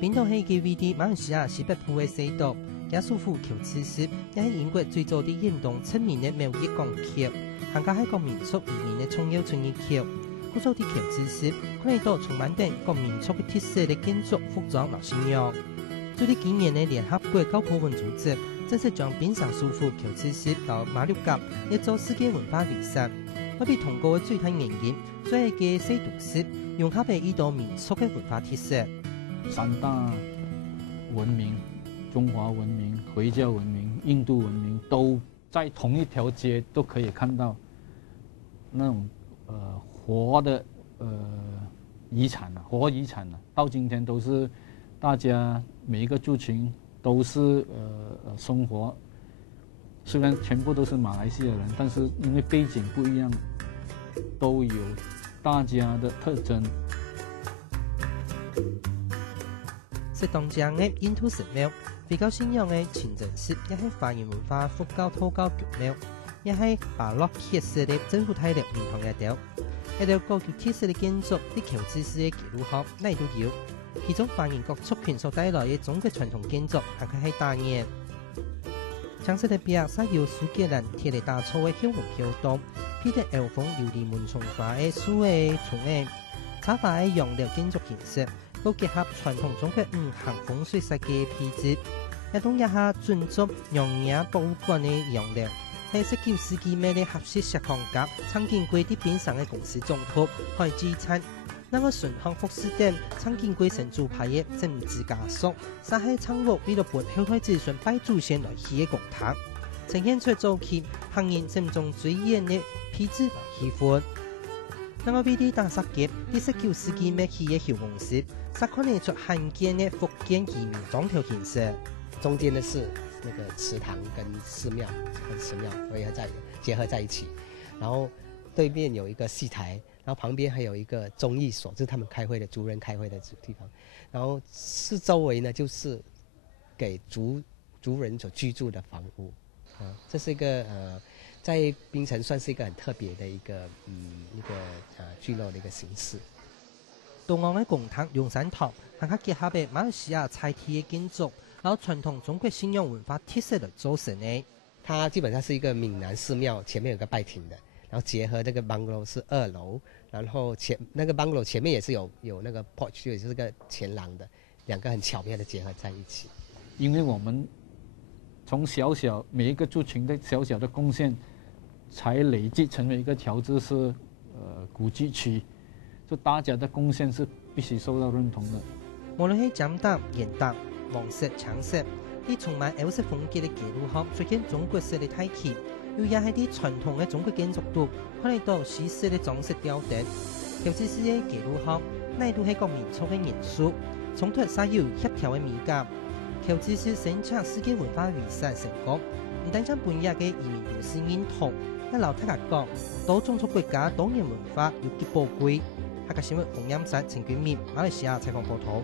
冰岛係嘅位於馬來西亞西北部嘅小島，也屬乎橋刺市，也係英國最早啲沿東出面嘅貿易港橋，行家係個民族移民嘅重要村嘅橋。古早啲橋刺市，可以到充滿定個民族嘅特色嘅建築、服裝同信仰。最近幾年嘅聯合國教科文組織正式將冰上首府橋刺市到馬六甲列做世界文化遺產。我哋通過最大原因，所以嘅西都市融合咗呢度民族嘅文化特色。三大文明，中華文明、回教文明、印度文明，都在同一條街都可以看到那種活的遺產啊，活遺產啊，到今天都是大家每一個族群都是生活，雖然全部都是馬來西亞人，但是因為背景不一樣，都有大家的特徵。適當將嘅印度神廟，比較信仰嘅清真寺，也係華人文化佛教土教宮廟，也係巴洛克式嘅政府大樓面向一條。一條高級特色嘅建築，啲橋刺市嘅記錄學哪都有。其中華人各族群所帶來嘅中國傳統建築，係佢係大熱。牆色嘅壁撒有蘇格蘭鐵嚟打造嘅香紅飄動，披着歐風琉璃門松花嘅樹嘅蟲嘅，插花嘅洋料建築形式。都結合傳統中國5行風水設計嘅配置，一棟一下專注洋雅博物館嘅洋料，係19世紀末嘅合適石礦甲，曾經過啲邊上嘅公司總部開資產。那個順行服飾店曾經過成組牌嘅政治家屬，撒喺倉屋呢度撥後代子孫拜祖先來起嘅公堂，呈現出早期行人心中最遠嘅配置氣氛。那個位於大沙街，啲19世紀末起嘅小公司，實看得出罕見嘅福建移民裝條形式。中間的是那個祠堂跟寺廟結合在一起，然後對面有一個戲台，然後旁邊還有一個綜藝所，就是他們開會的族人開會的地方。然後四周圍呢，就是給族人所居住的房屋。這是一個在檳城算是一個很特別的一個聚落的一個形式。東岸嘅公堂龍山堂，係結合嘅馬來西亞菜體嘅建築，然後傳統中國信仰文化特色嚟組成嘅。它基本上是一個閩南寺廟，前面有個拜亭的，然後結合這個 bungalow 是2樓，然後那個 bungalow 前面也是有那個 porch， 就是個前廊的，兩個很巧妙的結合在一起。因為我們從小每一個族群的小小的貢獻，才累積成為一個條支是古蹟區，就大家的貢獻是必須受到認同的。無論係簡單、現代、黃色、橙色，啲充滿歐式風格嘅記錄學出現中國式嘅體系，又也係啲傳統嘅中國建築度，可以到西式嘅裝飾雕琢。尤其是嘅記錄學，呢度係個民族嘅元素，衝突撒有協調嘅美感。橋刺市申請世界文化遺產成功，唔單止本日嘅移民都市認同，一老太太講，多種族國家多元文化要極寶貴。下個新聞馮音山陳卷面馬來西亞採訪報道。